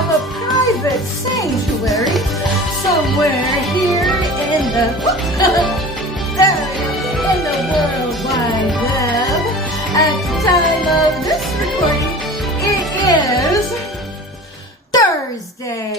have a private sanctuary somewhere here in the in the World Wide Web. At the time of this recording, it is Thursday,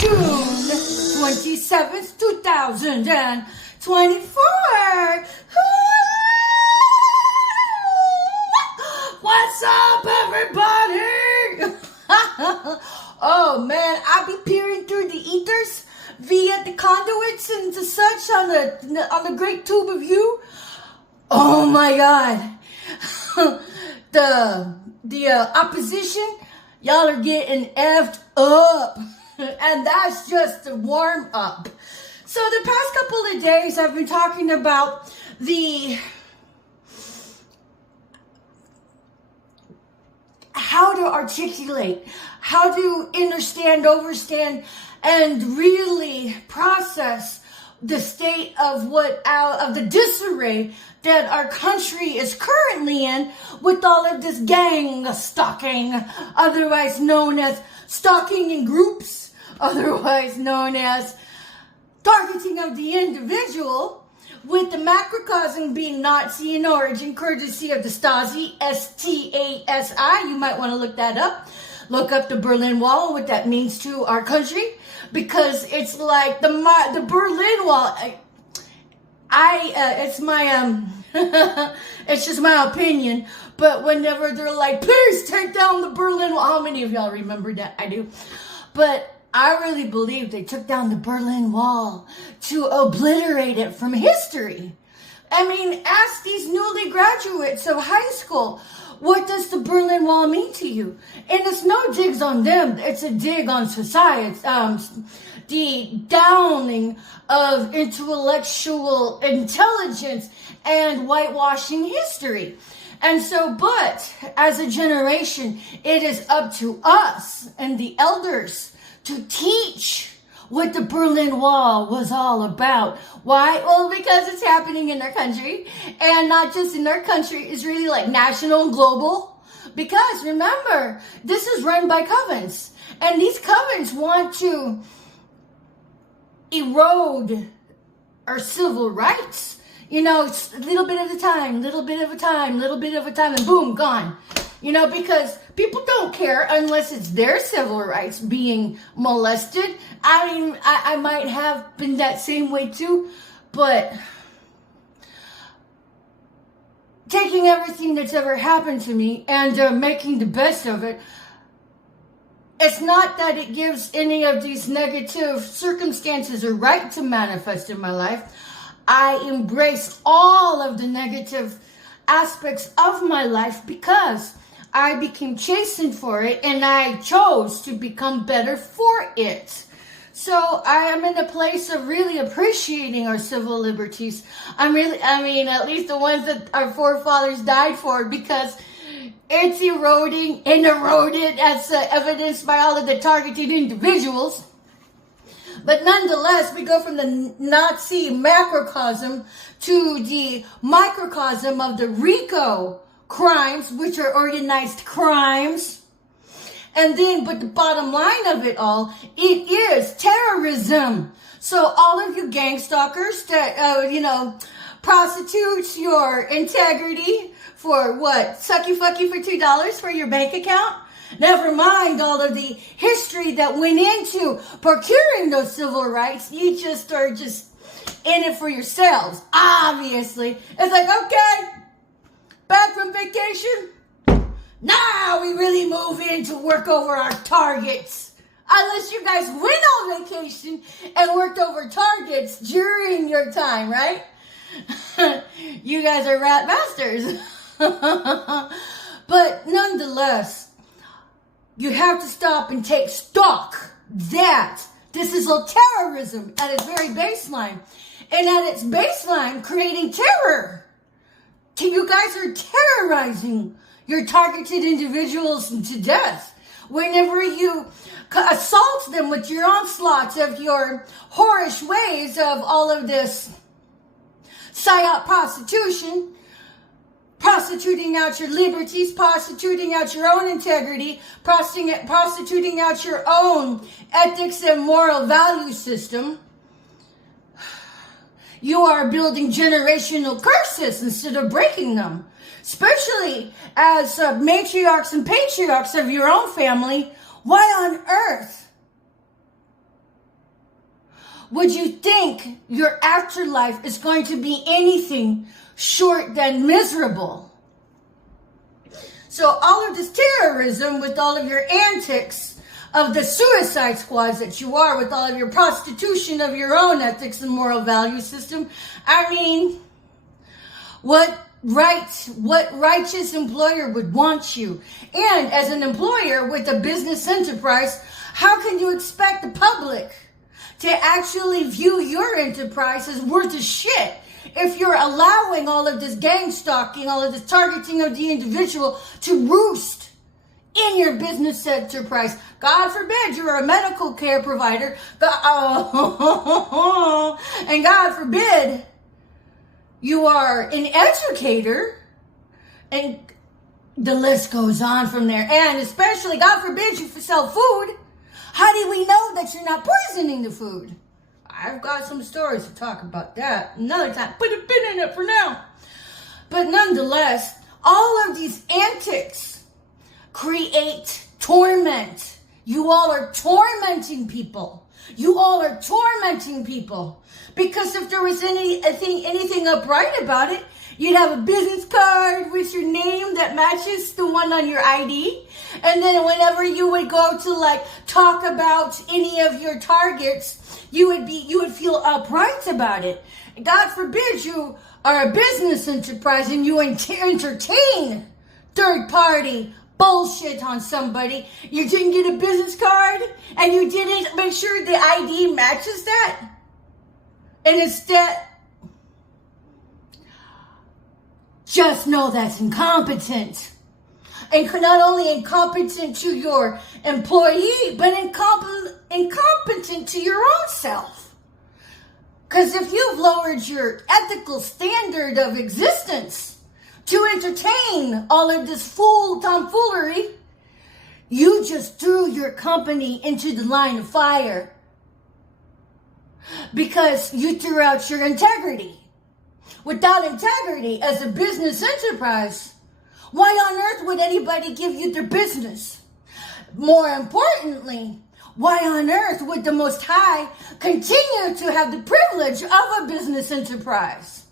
June 27th, 2024. What's up, everybody? Oh man, I'll be peering through the ethers via the conduits and the such on the great tube of you. Oh my god. the opposition, y'all are getting effed up. And that's just the warm up. So the past couple of days I've been talking about how to articulate, how to understand, overstand, and really process the state of the disarray that our country is currently in with all of this gang stalking, otherwise known as stalking in groups, otherwise known as targeting of the individual, with the macrocosm being Nazi in origin, courtesy of the Stasi, S-T-A-S-I. You might want to look that up. Look up the Berlin Wall and what that means to our country, because it's like the Berlin Wall. It's my it's just my opinion. But whenever they're like, please take down the Berlin Wall, how many of y'all remember that? I do. But I really believe they took down the Berlin Wall to obliterate it from history. I mean, ask these newly graduates of high school, what does the Berlin Wall mean to you? And it's no digs on them. It's a dig on society. The downing of intellectual intelligence and whitewashing history. And so, but as a generation, it is up to us and the elders to teach what the Berlin Wall was all about. Why? Well, because it's happening in their country, and not just in their country, it's really like national and global. Because remember, this is run by covens, and these covens want to erode our civil rights. You know, it's a little bit at a time, little bit of a time, little bit of a time, and boom, gone. You know, because people don't care unless it's their civil rights being molested. I mean, I might have been that same way too, but taking everything that's ever happened to me and making the best of it, it's not that it gives any of these negative circumstances a right to manifest in my life. I embrace all of the negative aspects of my life because I became chastened for it, and I chose to become better for it. So I am in a place of really appreciating our civil liberties. At least the ones that our forefathers died for, because it's eroding and eroded, as evidenced by all of the targeted individuals. But nonetheless, we go from the Nazi macrocosm to the microcosm of the RICO crimes, which are organized crimes. And then, but the bottom line of it all, it is terrorism. So all of you gang stalkers that, prostitutes your integrity for what? Sucky fucky for $2 for your bank account? Never mind all of the history that went into procuring those civil rights. You just are just in it for yourselves. Obviously. It's like, okay, back from vacation. Now we really move in to work over our targets. Unless you guys went on vacation and worked over targets during your time, right? You guys are rat masters. But nonetheless, you have to stop and take stock that this is all terrorism at its very baseline. And at its baseline, creating terror. You guys are terrorizing your targeted individuals to death. Whenever you assault them with your onslaughts of your whorish ways of all of this psyop prostitution, prostituting out your liberties, prostituting out your own integrity, prostituting out your own ethics and moral value system, you are building generational curses instead of breaking them. Especially as matriarchs and patriarchs of your own family. Why on earth would you think your afterlife is going to be anything short than miserable? So all of this terrorism with all of your antics of the suicide squads that you are, with all of your prostitution of your own ethics and moral value system, I mean, what righteous employer would want you? And as an employer with a business enterprise, how can you expect the public to actually view your enterprise as worth a shit if you're allowing all of this gang stalking, all of this targeting of the individual to roost in your business enterprise? God forbid you're a medical care provider, and God forbid you are an educator, and the list goes on from there. And especially, God forbid, you sell food. How do we know that you're not poisoning the food? I've got some stories to talk about that another time. Put a pin in it for now. But nonetheless, all of these antics create torment. You all are tormenting people. You all are tormenting people. Because if there was anything upright about it, you'd have a business card with your name that matches the one on your ID. And then whenever you would go to talk about any of your targets, you would feel upright about it. God forbid you are a business enterprise and you entertain third party bullshit on somebody. You didn't get a business card and you didn't make sure the ID matches that. And instead, just know that's incompetent. And not only incompetent to your employee, but incompetent to your own self. Because if you've lowered your ethical standard of existence to entertain all of this tomfoolery, you just threw your company into the line of fire. Because you threw out your integrity. Without integrity as a business enterprise, why on earth would anybody give you their business? More importantly, why on earth would the Most High continue to have the privilege of a business enterprise?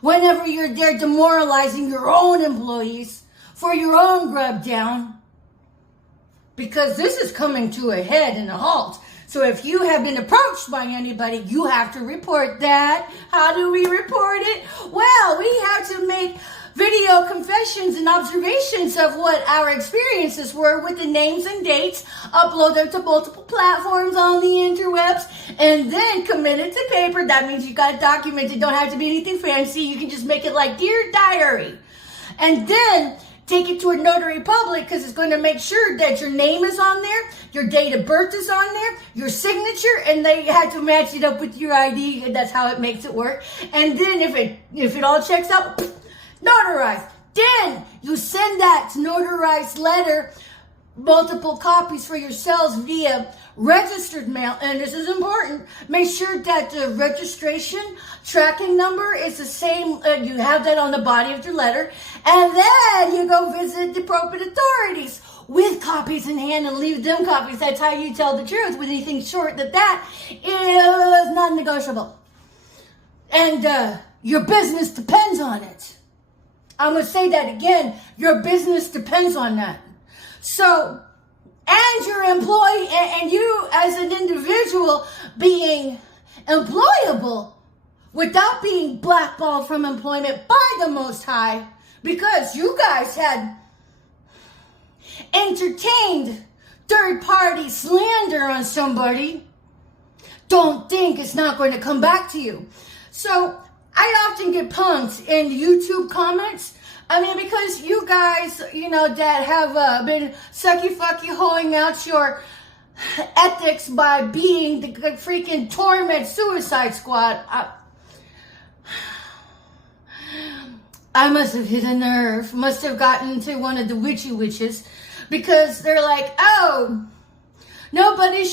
Whenever you're there demoralizing your own employees for your own grub down. Because this is coming to a head and a halt. So if you have been approached by anybody, you have to report that. How do we report it? Well, we have to make video confessions and observations of what our experiences were with the names and dates, upload them to multiple platforms on the interwebs, and then commit it to paper. That means you got it documented. Don't have to be anything fancy. You can just make it like Dear Diary. And then take it to a notary public because it's going to make sure that your name is on there, your date of birth is on there, your signature, and they had to match it up with your ID, and that's how it makes it work. And then if it all checks out, notarized. Then you send that notarized letter, multiple copies for yourselves via registered mail. And this is important. Make sure that the registration tracking number is the same. You have that on the body of your letter. And then you go visit the appropriate authorities with copies in hand and leave them copies. That's how you tell the truth. With anything short that is non-negotiable. And your business depends on it. I'm going to say that again. Your business depends on that. So, and your employee, and you as an individual being employable without being blackballed from employment by the Most High, because you guys had entertained third-party slander on somebody, don't think it's not going to come back to you. So, I often get punked in YouTube comments. I mean, because you guys, that have been sucky-fucky-hoeing out your ethics by being the freaking Torment suicide squad. I must have hit a nerve, must have gotten to one of the witchy witches, because they're like, oh, nobody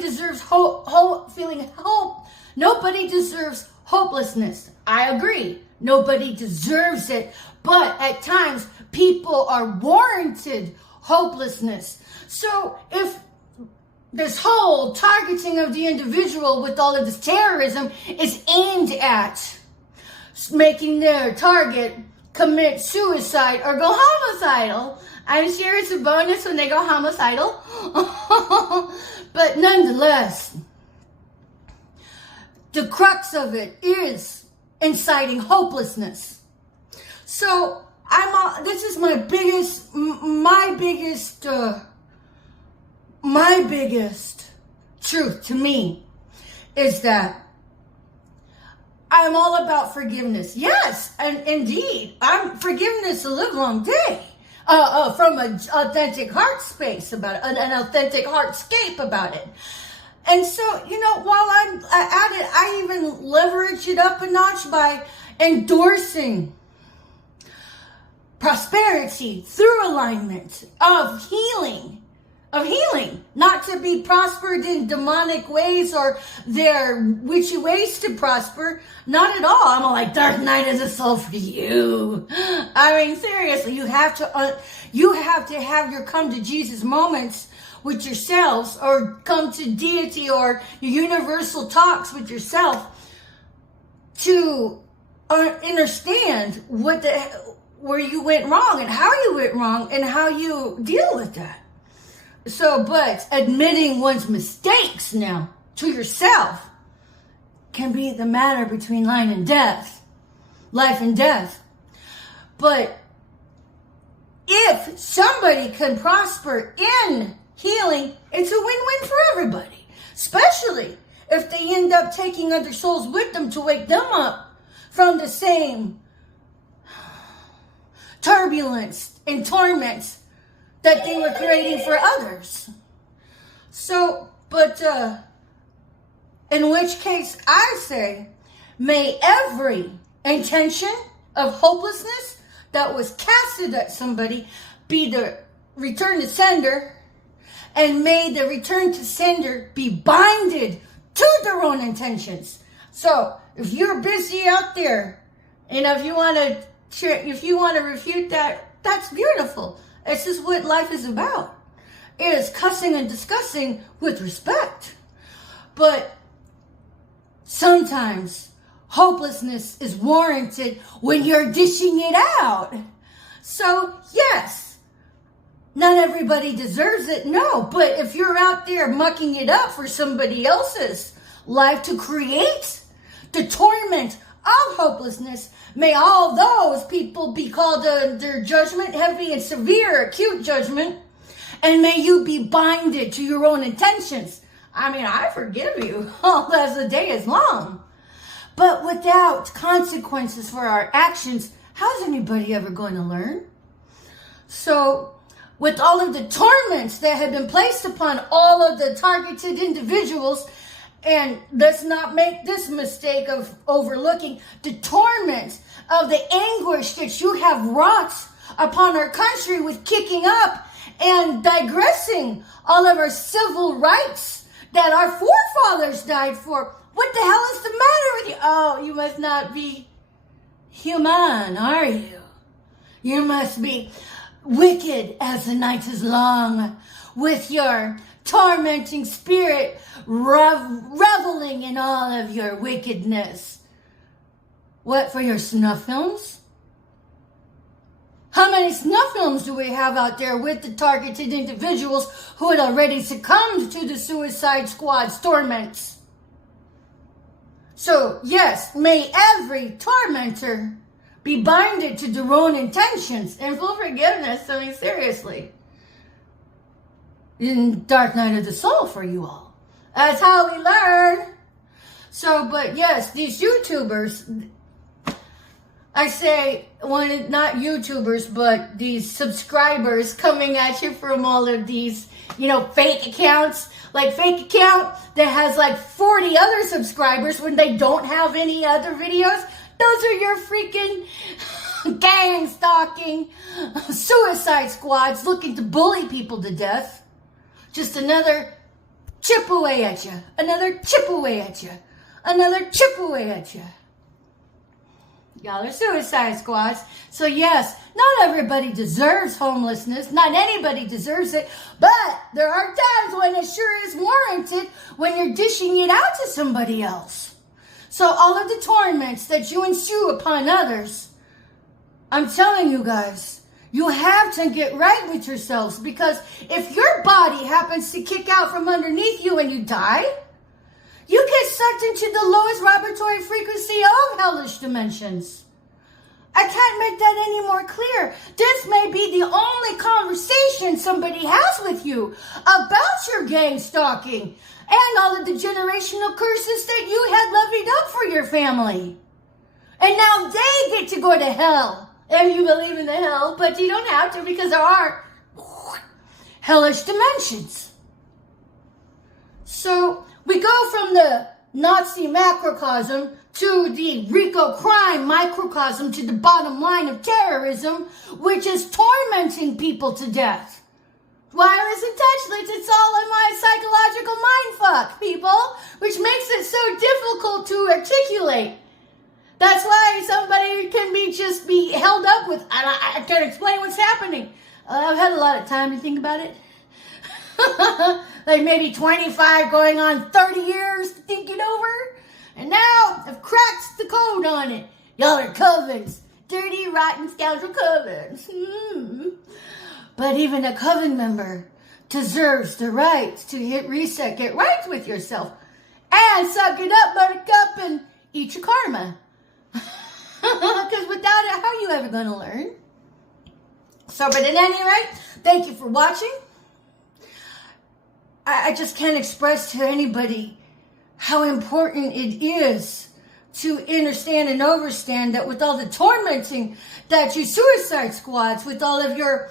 deserves feeling hope. Nobody deserves hopelessness. I agree. Nobody deserves it. But at times, people are warranted hopelessness. So if this whole targeting of the individual with all of this terrorism is aimed at making their target commit suicide or go homicidal, I'm sure it's a bonus when they go homicidal. But nonetheless, the crux of it is inciting hopelessness. So this is my biggest truth to me is that I'm all about forgiveness. Yes, and indeed, I'm forgiveness a livelong day. From an authentic heart space about it, an authentic heartscape about it. And so, while I'm at it, I even leverage it up a notch by endorsing prosperity through alignment of healing, not to be prospered in demonic ways or their witchy ways to prosper. Not at all. I'm all like, dark night is a soul for you. I mean, seriously, you have to have your come to Jesus moments with yourselves, or come to deity or universal talks with yourself to understand where you went wrong and how you went wrong and how you deal with that. So, but admitting one's mistakes now to yourself can be the matter between life and death. But if somebody can prosper in healing, it's a win-win for everybody. Especially if they end up taking other souls with them to wake them up from the same turbulence and torments that they were creating for others. So, but in which case I say, may every intention of hopelessness that was casted at somebody be the return to sender, and may the return to sender be binded to their own intentions. So, if you're busy out there, and if you want to refute that, that's beautiful. This is what life is about. It is cussing and discussing with respect. But sometimes hopelessness is warranted when you're dishing it out. So, yes, not everybody deserves it, no. But if you're out there mucking it up for somebody else's life to create the torment of hopelessness, may all those people be called under judgment, heavy and severe, acute judgment, and may you be binded to your own intentions. I mean, I forgive you all as the day is long. But without consequences for our actions, how's anybody ever going to learn? So, with all of the torments that have been placed upon all of the targeted individuals, and let's not make this mistake of overlooking the torment of the anguish that you have wrought upon our country with kicking up and digressing all of our civil rights that our forefathers died for. What the hell is the matter with you? Oh, you must not be human, are you? You must be wicked as the night is long, with your tormenting spirit reveling in all of your wickedness. What, for your snuff films? How many snuff films do we have out there with the targeted individuals who had already succumbed to the Suicide Squad's torments? So, yes, may every tormentor be binded to their own intentions and full forgiveness. I mean, seriously. In Dark Night of the Soul for you all. That's how we learn. So, but yes, these YouTubers, I say, well, not YouTubers, but these subscribers coming at you from all of these, fake accounts. Like fake account that has like 40 other subscribers when they don't have any other videos. Those are your freaking gang stalking suicide squads looking to bully people to death. Just another chip away at you. Another chip away at you. Another chip away at you. Y'all are suicide squads. So yes, not everybody deserves homelessness. Not anybody deserves it. But there are times when it sure is warranted when you're dishing it out to somebody else. So all of the torments that you ensue upon others, I'm telling you guys, you have to get right with yourselves, because if your body happens to kick out from underneath you and you die, you get sucked into the lowest vibratory frequency of hellish dimensions. I can't make that any more clear. This may be the only conversation somebody has with you about your gang stalking and all of the generational curses that you had levied up for your family. And now they get to go to hell. If you believe in the hell, but you don't have to, because there are hellish dimensions. So we go from the Nazi macrocosm to the RICO crime microcosm to the bottom line of terrorism, which is tormenting people to death. Wireless and touchless, it's all in my psychological mindfuck, people, which makes it so difficult to articulate. That's why somebody can be held up with, I can't explain what's happening. I've had a lot of time to think about it. Like maybe 25 going on 30 years to think it over. And now I've cracked the code on it. Y'all are covens. Dirty, rotten, scoundrel covens. But even a coven member deserves the right to hit reset, get right with yourself, and suck it up, buttercup, and eat your karma. Because without it, how are you ever going to learn? So, but at any rate, thank you for watching. I just can't express to anybody how important it is to understand and overstand that with all the tormenting that you suicide squads, with all of your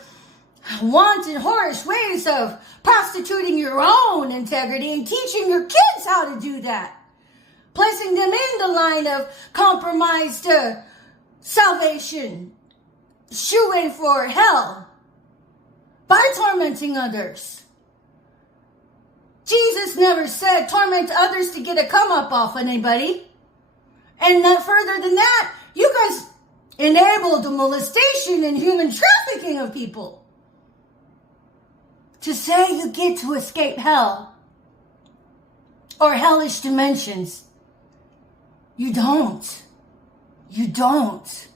wanton, whorish ways of prostituting your own integrity and teaching your kids how to do that, placing them in the line of compromised salvation, shoo-in for hell, by tormenting others. Jesus never said torment others to get a come up off anybody. And further than that, you guys enabled the molestation and human trafficking of people. To say you get to escape hell or hellish dimensions, you don't. You don't.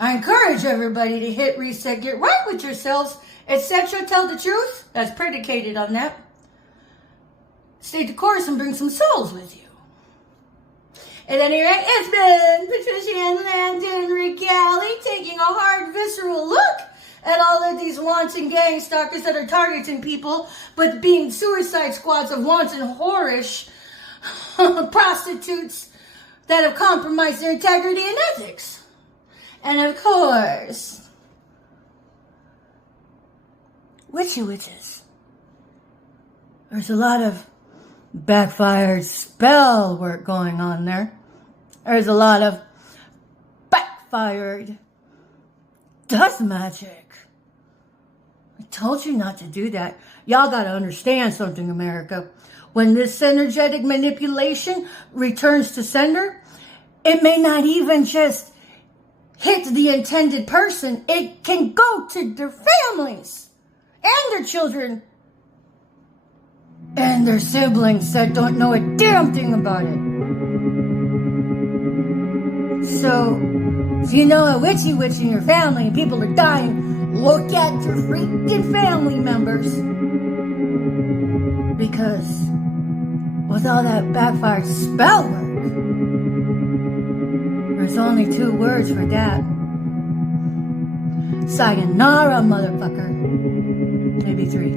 I encourage everybody to hit reset, get right with yourselves, etc. Tell the truth. That's predicated on that. Stay the course and bring some souls with you. At any rate, it's been Patricia and Landon Regali taking a hard, visceral look at all of these wanton gang stalkers that are targeting people, but being suicide squads of wanton, whorish prostitutes that have compromised their integrity and ethics. And of course, witches. There's a lot of backfired spell work going on there. There's a lot of backfired dust magic. I told you not to do that. Y'all gotta understand something, America. When this energetic manipulation returns to sender, it may not even just hit the intended person. It can go to their families and their children and their siblings that don't know a damn thing about it. So, if you know a witchy witch in your family and people are dying, look at your freaking family members. Because with all that backfired spell work, there's only 2 words for that. Sayonara, motherfucker. Maybe 3.